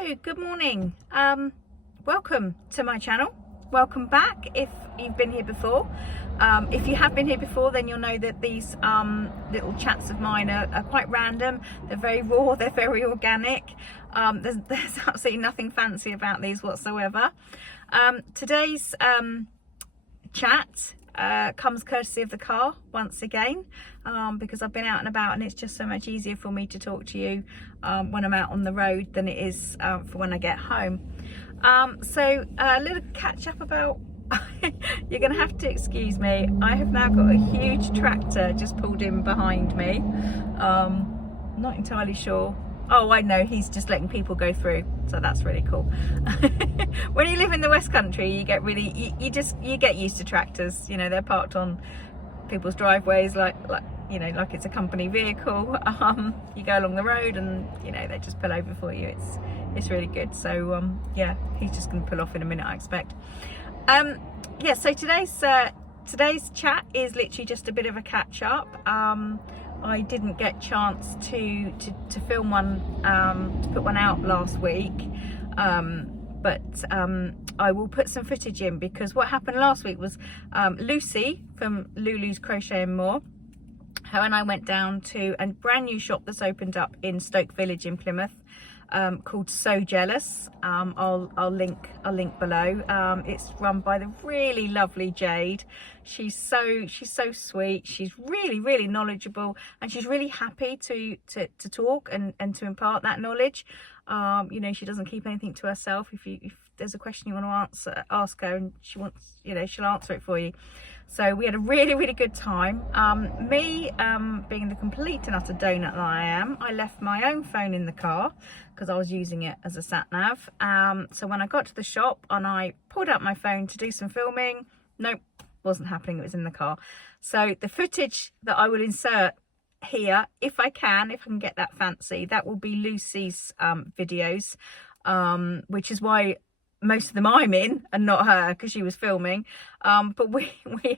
Hello, good morning. Welcome to my channel. Welcome back if you've been here before. If you have been here before, then you'll know that these little chats of mine are quite random. They're very raw, they're very organic. There's absolutely nothing fancy about these whatsoever. Today's chat comes courtesy of the car once again, because I've been out and about and it's just so much easier for me to talk to you when I'm out on the road than it is for when I get home. So a little catch up about you're gonna have to excuse me, I have now got a huge tractor just pulled in behind me. Not entirely sure. Oh, I know, he's just letting people go through, so that's really cool. When you live in the West Country, you get really, you get used to tractors. You know, they're parked on people's driveways like you know, like it's a company vehicle. You go along the road and you know they just pull over for you. It's really good. So yeah, he's just going to pull off in a minute, I expect. Yeah, so today's chat is literally just a bit of a catch up. I didn't get chance to film one, to put one out last week, but I will put some footage in, because what happened last week was Lucie from Lulu's Crochet and More, her and I went down to a brand new shop that's opened up in Stoke Village in Plymouth, called So Jealous. I'll link below. It's run by the really lovely Jade. She's so sweet. She's really knowledgeable, and she's really happy to talk and to impart that knowledge. You know, she doesn't keep anything to herself. If there's a question you want to ask her, and she wants, you know, she'll answer it for you. So we had a really good time. Me being the complete and utter donut that I am, I left my own phone in the car because I was using it as a sat nav. So when I got to the shop and I pulled out my phone to do some filming, nope, wasn't happening. It was in the car. So the footage that I will insert here, if I can get that fancy, that will be Lucie's videos, which is why most of them I'm in and not her, because she was filming. But we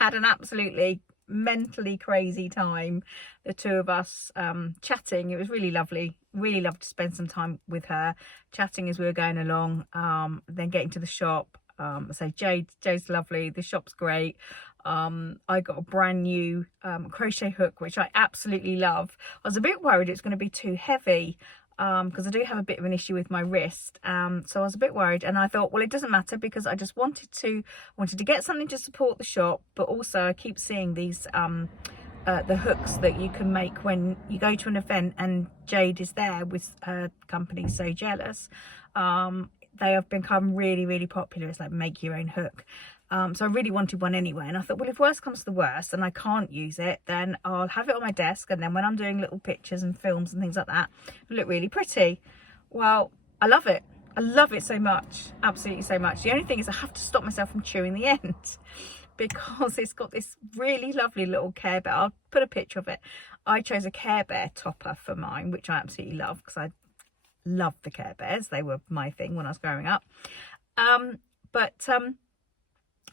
had an absolutely mentally crazy time, the two of us, chatting. It was really lovely. Really loved to spend some time with her, chatting as we were going along, then getting to the shop. So Jade's lovely, the shop's great. I got a brand new crochet hook, which I absolutely love. I was a bit worried it's going to be too heavy, because I do have a bit of an issue with my wrist, so I was a bit worried, and I thought, well, it doesn't matter, because I just wanted to get something to support the shop, but also I keep seeing these the hooks that you can make when you go to an event and Jade is there with her company So Jealous. They have become really popular. It's like make your own hook. So I really wanted one anyway, and I thought, well, if worst comes to the worst and I can't use it, then I'll have it on my desk, and then when I'm doing little pictures and films and things like that, it'll look really pretty. Well, I love it. I love it so much, absolutely so much. The only thing is I have to stop myself from chewing the end, because it's got this really lovely little Care Bear. I'll put a picture of it. I chose a Care Bear topper for mine, which I absolutely love, because I loved the Care Bears. They were my thing when I was growing up.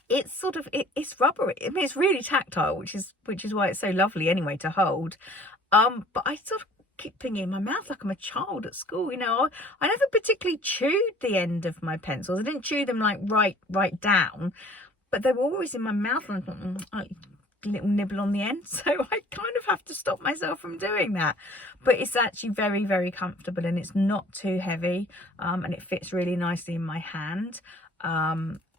It's sort of, it's rubbery. I mean, it's really tactile, which is why it's so lovely anyway to hold. But I sort of keep thinking in my mouth like I'm a child at school. You know, I never particularly chewed the end of my pencils. I didn't chew them like right down, but they were always in my mouth, and I thought, a little nibble on the end. So I kind of have to stop myself from doing that. But it's actually very comfortable, and it's not too heavy, and it fits really nicely in my hand.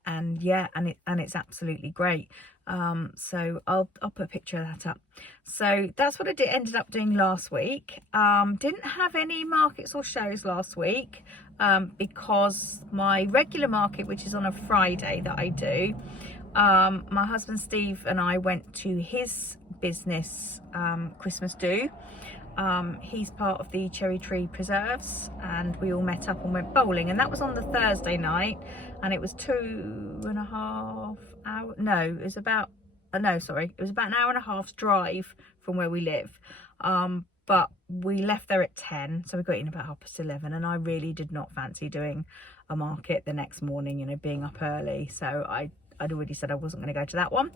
And yeah, and it's absolutely great. So I'll put a picture of that up. So that's what I ended up doing last week. Didn't have any markets or shows last week, because my regular market, which is on a Friday that I do, my husband Steve and I went to his business Christmas do. He's part of the Cherry Tree Preserves, and we all met up and went bowling, and that was on the Thursday night, and it was 2.5 hours. No, it was about no, sorry, it was about an hour and a half's drive from where we live. But we left there at 10, so we got in about 11:30, and I really did not fancy doing a market the next morning, you know, being up early. So I I'd already said I wasn't going to go to that one.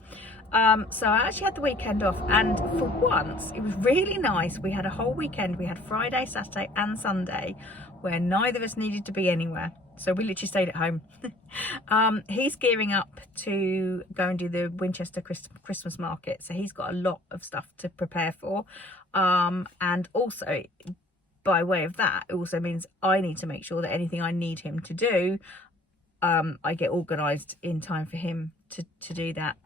So I actually had the weekend off, and for once it was really nice. We had a whole weekend. We had Friday, Saturday and Sunday where neither of us needed to be anywhere. So we literally stayed at home. He's gearing up to go and do the Winchester Christmas market. So he's got a lot of stuff to prepare for. And also, by way of that, it also means I need to make sure that anything I need him to do, I get organised in time for him to do that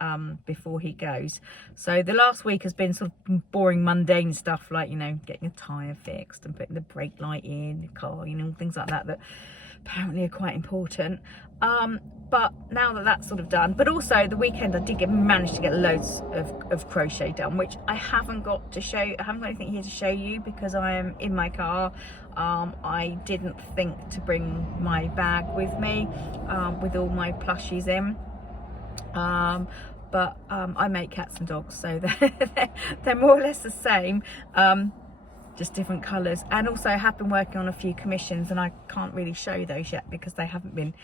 before he goes. So the last week has been sort of boring, mundane stuff like, you know, getting a tyre fixed and putting the brake light in the car, you know, things like that that apparently are quite important. But now that that's sort of done, but also the weekend I did manage to get loads of crochet done, which I haven't got to show. I haven't got anything here to show you because I am in my car. I didn't think to bring my bag with me with all my plushies in. But I make cats and dogs, so they're more or less the same, just different colours. And also I have been working on a few commissions, and I can't really show those yet because they haven't been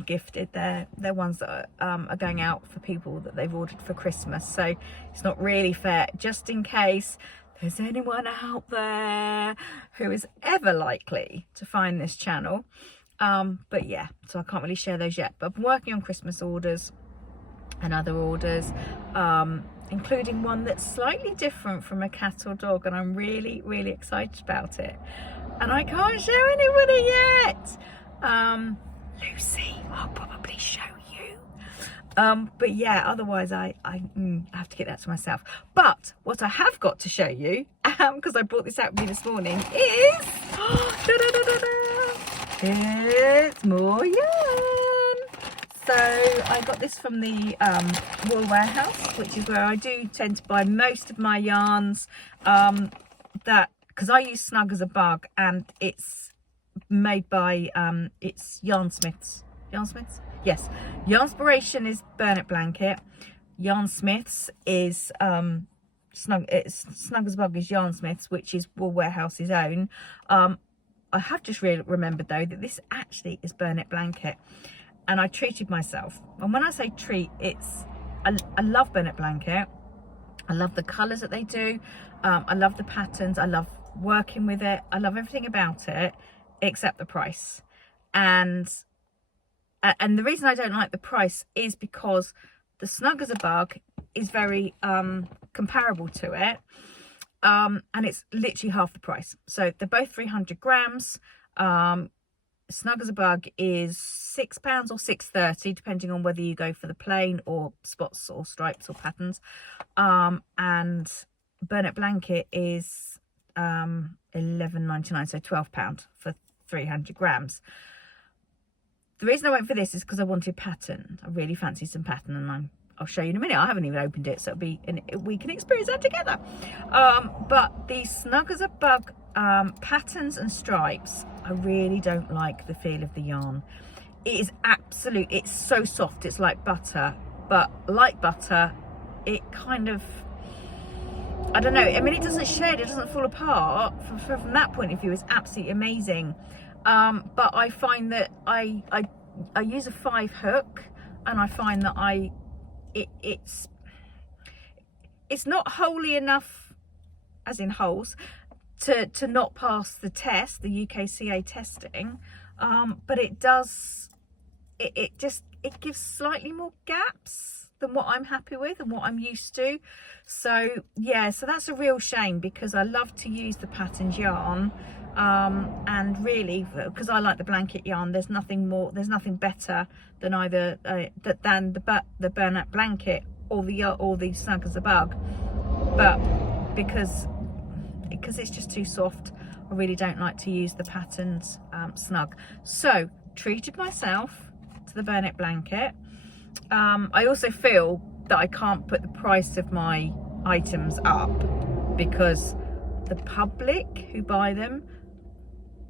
gifted. They're ones that are going out for people that they've ordered for Christmas, so it's not really fair. Just in case there's anyone out there who is ever likely to find this channel, but yeah, so I can't really share those yet. But I've been working on Christmas orders and other orders, including one that's slightly different from a cat or dog, and I'm really excited about it, and I can't show anybody yet. Lucie, I'll probably show you, but yeah, otherwise I have to get that to myself. But what I have got to show you, because I brought this out with me this morning, is it's more yarn. So I got this from the Wool Warehouse, which is where I do tend to buy most of my yarns, because I use Snug as a Bug, and it's made by it's Yarnsmiths. Yes, Yarnspiration is Burnet Blanket. Yarnsmiths is Snug as a Bug is Yarnsmiths, which is Wool Warehouse's own. I have just remembered though that this actually is Burnet Blanket. And I treated myself. And when I say treat, it's, I love Burnet Blanket. I love the colours that they do. I love the patterns. I love working with it. I love everything about it, except the price. And the reason I don't like the price is because the Snug as a Bug is very comparable to it. And it's literally half the price. So they're both 300 grams. Snug as a Bug is £6 or $6.30, depending on whether you go for the plain or spots or stripes or patterns. And Burnet Blanket is £11.99, so £12 for 300 grams. The reason I went for this is because I wanted pattern. I really fancy some pattern, and I'll show you in a minute. I haven't even opened it, so we can experience that together. But the Snug as a Bug patterns and stripes, I really don't like the feel of the yarn. It is it's so soft, it's like butter, but like butter, it kind of, I don't know, I mean, it doesn't shed, it doesn't fall apart. From that point of view, it's absolutely amazing. But I find that I use a 5 hook, and I find that it's not wholly enough, as in holes, to not pass the test, the UKCA testing, but it does, it gives slightly more gaps than what I'm happy with and what I'm used to. So yeah, so that's a real shame, because I love to use the patterned yarn, and really, because I like the blanket yarn, there's nothing better than either than the Burnet Blanket or the Snug as a Bug. But because it's just too soft, I really don't like to use the patterned Snug. So treated myself to the Burnet Blanket. I also feel that I can't put the price of my items up, because the public who buy them,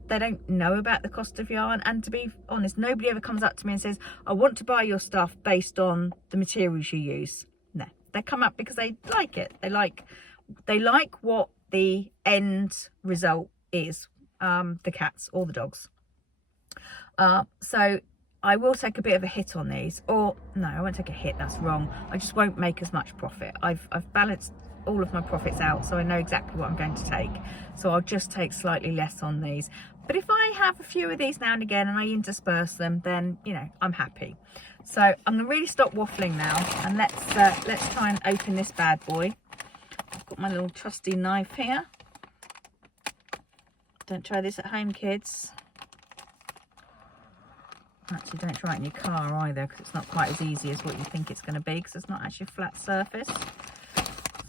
they don't know about the cost of yarn. And to be honest, nobody ever comes up to me and says, I want to buy your stuff based on the materials you use. No, they come up because they like it. They like what the end result is, the cats or the dogs. So I will take a bit of a hit on these, or no, I won't take a hit, that's wrong. I just won't make as much profit. I've balanced all of my profits out, so I know exactly what I'm going to take. So I'll just take slightly less on these. But if I have a few of these now and again and I intersperse them, then, you know, I'm happy. So I'm gonna really stop waffling now, and let's try and open this bad boy. I've got my little trusty knife here. Don't try this at home, kids. Actually, don't try it in your car either, because it's not quite as easy as what you think it's going to be, because it's not actually a flat surface.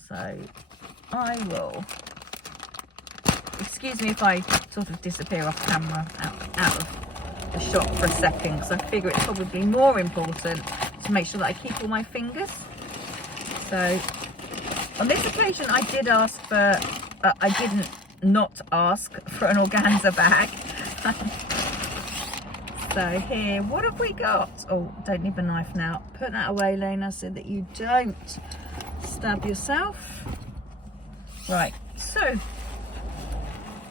So I will, excuse me if I sort of disappear off camera, out of the shot for a second, because I figure it's probably more important to make sure that I keep all my fingers. So on this occasion I did ask for, I didn't not ask for an organza bag. So here, what have we got? Oh, don't need a knife now. Put that away, Lena, so that you don't stab yourself. Right, so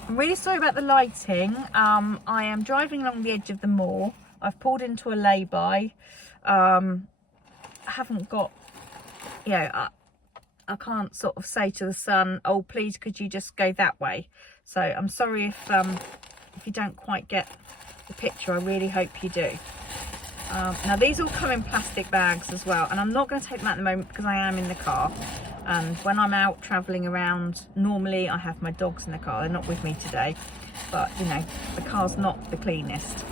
I'm really sorry about the lighting. I am driving along the edge of the moor. I've pulled into a lay-by. I haven't got, you know, I can't sort of say to the sun, oh, please, could you just go that way? So I'm sorry if you don't quite get the picture. I really hope you do. Now these all come in plastic bags as well, and I'm not going to take them at the moment because I am in the car, and when I'm out traveling around, normally I have my dogs in the car. They're not with me today, but you know, the car's not the cleanest.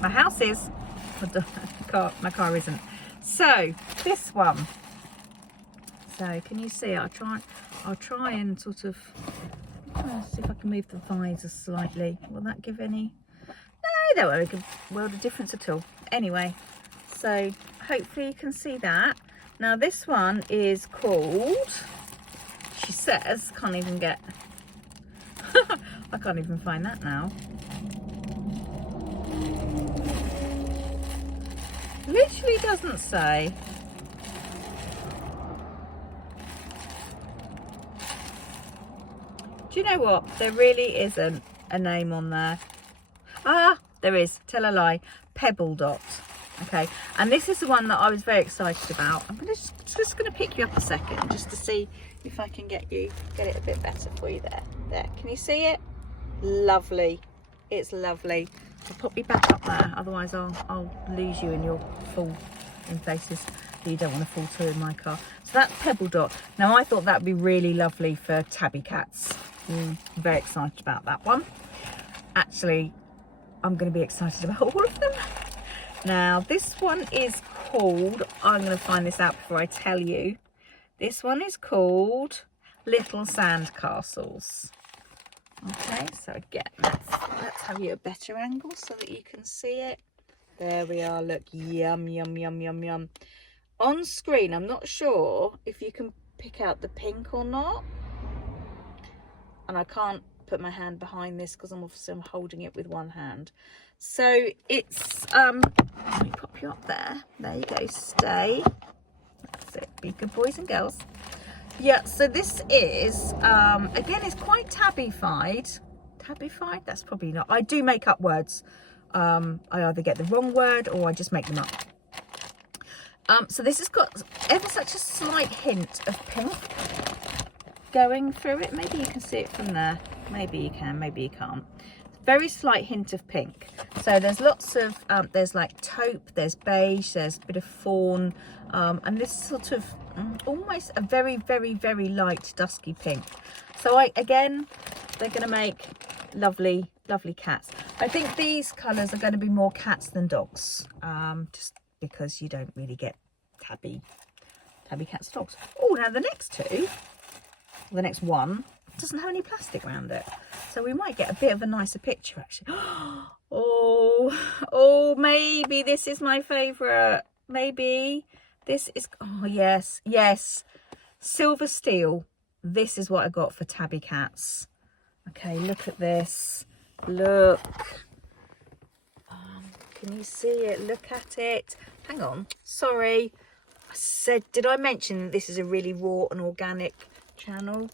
My house is, my car isn't. So this one, so can you see, I'll try and sort of see if I can move the visor slightly. Will that give any? No, that won't make a world of difference at all. Anyway, so hopefully you can see that. Now this one is called, she says, can't even get, I can't even find that now. Literally doesn't say. Do you know what? There really isn't a name on there. Ah, there is. Tell a lie. Pebble Dot. Okay, and this is the one that I was very excited about. I'm just going to pick you up a second just to see if I can get it a bit better for you there. There, can you see it? Lovely. It's lovely. I'll pop you back up there, otherwise I'll lose you and you'll fall in places that you don't want to fall to in my car. So that's Pebble Dot. Now I thought that would be really lovely for tabby cats. I'm very excited about that one. Actually, I'm going to be excited about all of them. Now this one is called, I'm going to find this out before I tell you. This one is called Little Sand Castles. Okay, so again, let's have you a better angle so that you can see it. There we are, look, yum, yum, yum, yum, yum. On screen, I'm not sure if you can pick out the pink or not. And I can't put my hand behind this because I'm holding it with one hand. So it's, let me pop you up there. There you go, stay. That's it, be good boys and girls. Yeah, so this is, again, it's quite tabbified. Tabbified? That's probably not. I do make up words. I either get the wrong word or I just make them up. So this has got ever such a slight hint of pink going through it. Maybe you can see it from there. Maybe you can, maybe you can't. Very slight hint of pink. So there's lots of, there's like taupe, there's beige, there's a bit of fawn, and this sort of almost a very, very, very light dusky pink. So again, they're going to make lovely, lovely cats. I think these colours are going to be more cats than dogs, just because you don't really get tabby cats, dogs. Oh, now the next two, the next one doesn't have any plastic around it, so we might get a bit of a nicer picture actually. Oh, maybe this is my favourite. Maybe this is, oh yes, silver steel. This is what I got for tabby cats. Okay, look at this. Look. Can you see it? Look at it. Hang on. Sorry. Did I mention this is a really raw and organic channel?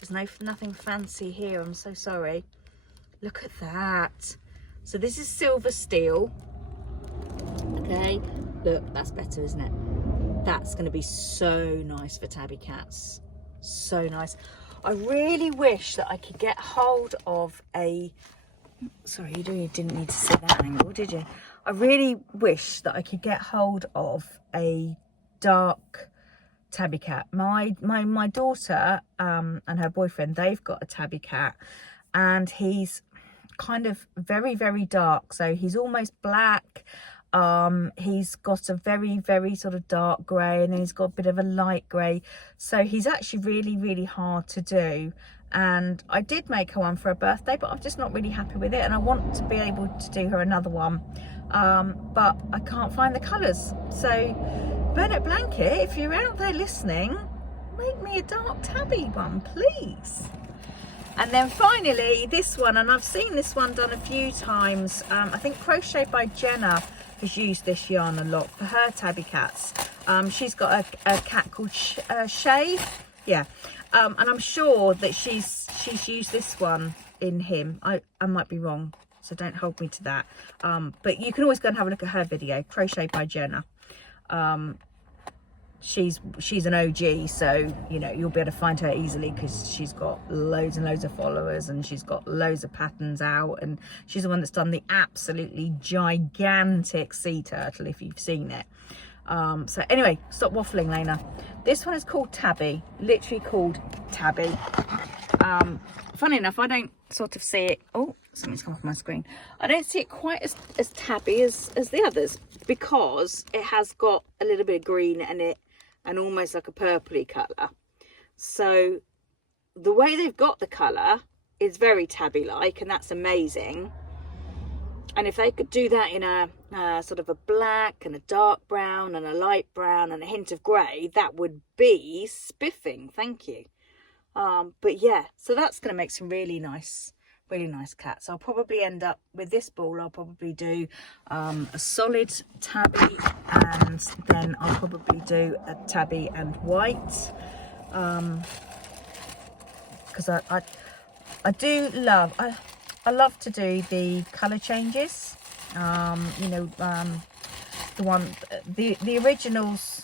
There's nothing fancy here. I'm so sorry. Look at that. So this is silver steel. Okay, look, that's better, isn't it? That's going to be so nice for tabby cats. So nice. I really wish that I could get hold of a... Sorry, you didn't need to see that angle, did you? I really wish that I could get hold of a dark tabby cat. My daughter and her boyfriend, they've got a tabby cat, and he's kind of very, very dark. So he's almost black. He's got a very sort of dark grey, and then he's got a bit of a light grey. So he's actually really, really hard to do. And I did make her one for her birthday, but I'm just not really happy with it, and I want to be able to do her another one, but I can't find the colours. So Bernard Blanket, if you're out there listening, make me a dark tabby one, please. And then finally this one, and I've seen this one done a few times. I think Crochet by Jenna has used this yarn a lot for her tabby cats. She's got a cat called Shay, yeah. And I'm sure that she's used this one in him. I might be wrong, so don't hold me to that. But you can always go and have a look at her video, Crochet by Jenna. She's an OG, so you know you'll be able to find her easily because she's got loads and loads of followers, and she's got loads of patterns out, and she's the one that's done the absolutely gigantic sea turtle, if you've seen it. So anyway, stop waffling, Lena. This one is called Tabby, literally called Tabby. Funny enough, I don't sort of see it. Oh, something's come off my screen. I don't see it quite as tabby as the others, because it has got a little bit of green in it and almost like a purpley colour. So the way they've got the colour is very tabby like, and that's amazing. And if they could do that in a sort of a black and a dark brown and a light brown and a hint of grey, that would be spiffing. Thank you. But yeah, so that's going to make some really nice cats. I'll probably end up with this ball. I'll probably do a solid tabby, and then I'll probably do a tabby and white, because I do love, I love to do the colour changes. You know, the originals.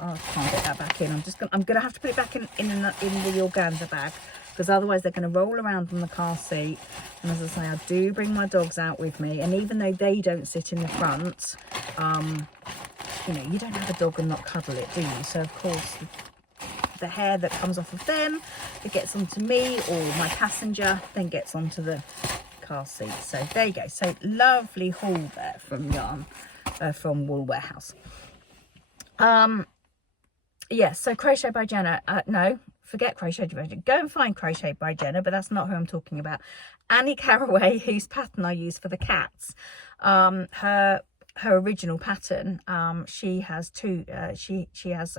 Oh, I can't get that back in. I'm gonna have to put it back in the organza bag, because otherwise they're going to roll around on the car seat. And as I say, I do bring my dogs out with me, and even though they don't sit in the front, you know, you don't have a dog and not cuddle it, do you? So of course the hair that comes off of them, that gets onto me or my passenger, then gets onto the car seat. So there you go. So lovely haul there from yarn, from Wool Warehouse. Yeah, so Crochet by Jenna, no, forget Crochet by Jenna. Go and find Crochet by Jenna, but that's not who I'm talking about. Annie Caraway, whose pattern I use for the cats, her original pattern, she has two, she has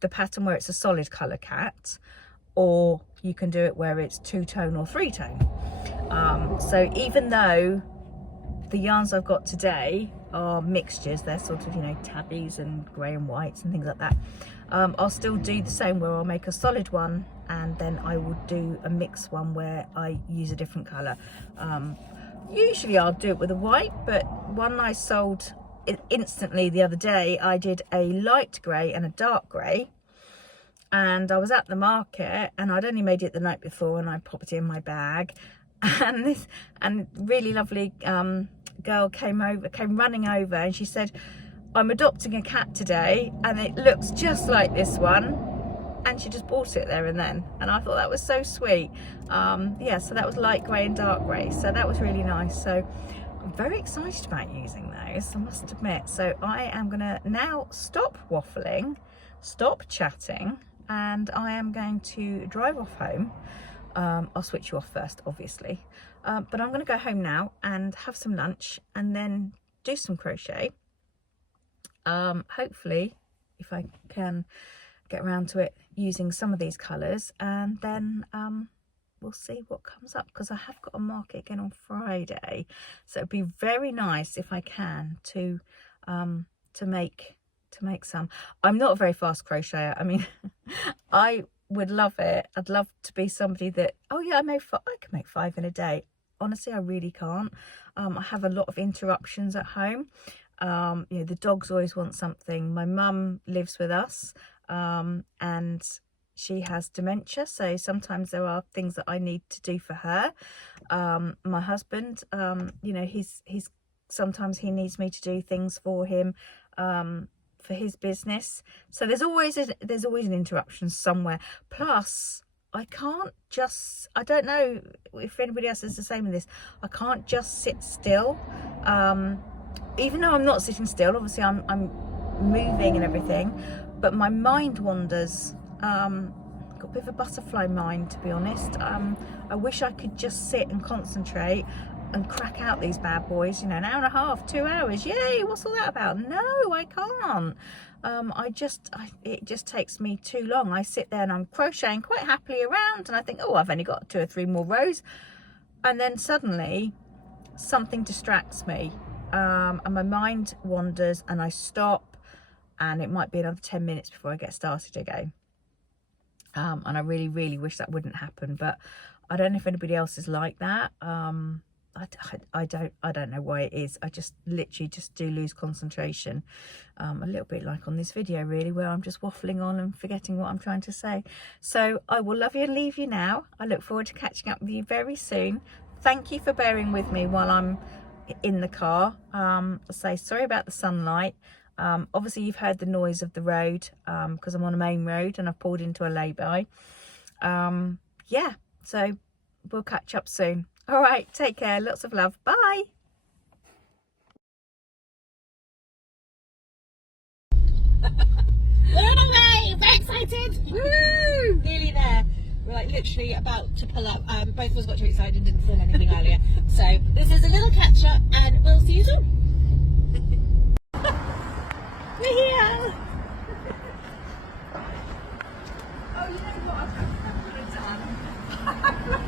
the pattern where it's a solid colour cat, or you can do it where it's 2-tone or 3-tone. So even though the yarns I've got today are mixtures, they're sort of, you know, tabbies and grey and whites and things like that, I'll still do the same, where I'll make a solid one and then I will do a mixed one where I use a different colour. Usually I'll do it with a white, but one I sold instantly the other day, I did a light grey and a dark grey, and I was at the market and I'd only made it the night before, and I popped it in my bag, and really lovely girl came running over, and she said, I'm adopting a cat today and it looks just like this one, and she just bought it there and then, and I thought that was so sweet. Yeah, so that was light grey and dark grey, so that was really nice. So I'm very excited about using those, I must admit. So I am gonna now stop waffling, stop chatting, and I am going to drive off home. I'll switch you off first, obviously, but I'm going to go home now and have some lunch and then do some crochet. Hopefully, if I can get around to it, using some of these colours, and then we'll see what comes up, because I have got a market again on Friday, so it'd be very nice if I can to make some. I'm not a very fast crocheter. I mean, I would love it. I'd love to be somebody that, oh yeah, I can make 5 in a day. honestly, I really can't. I have a lot of interruptions at home. You know, the dogs always want something. My mum lives with us, and she has dementia, so sometimes there are things that I need to do for her. My husband, you know, he's sometimes he needs me to do things for him, for his business. So there's always an interruption somewhere. Plus, I don't know if anybody else is the same with this. I can't just sit still. Even though I'm not sitting still, obviously I'm moving and everything, but my mind wanders. Got a bit of a butterfly mind, to be honest. I wish I could just sit and concentrate and crack out these bad boys, you know, an hour and a half, 2 hours, yay, what's all that about? No, I can't. It just takes me too long. I sit there and I'm crocheting quite happily around, and I think, oh, I've only got 2 or 3 more rows, and then suddenly something distracts me, and my mind wanders, and I stop, and it might be another 10 minutes before I get started again. And I really, really wish that wouldn't happen, but I don't know if anybody else is like that. I don't know why it is. I just literally just do lose concentration, a little bit like on this video really, where I'm just waffling on and forgetting what I'm trying to say. So I will love you and leave you now. I look forward to catching up with you very soon. Thank you for bearing with me while I'm in the car. I say sorry about the sunlight. Obviously you've heard the noise of the road, because I'm on a main road and I've pulled into a lay-by. Yeah, so we'll catch up soon. All right, take care, lots of love, bye. We're on our way, we're excited. Woo! Nearly there. We're like literally about to pull up. Both of us got too excited and didn't film anything earlier. So this is a little catch up, and we'll see you soon. We're here! Oh, you know what I could have done?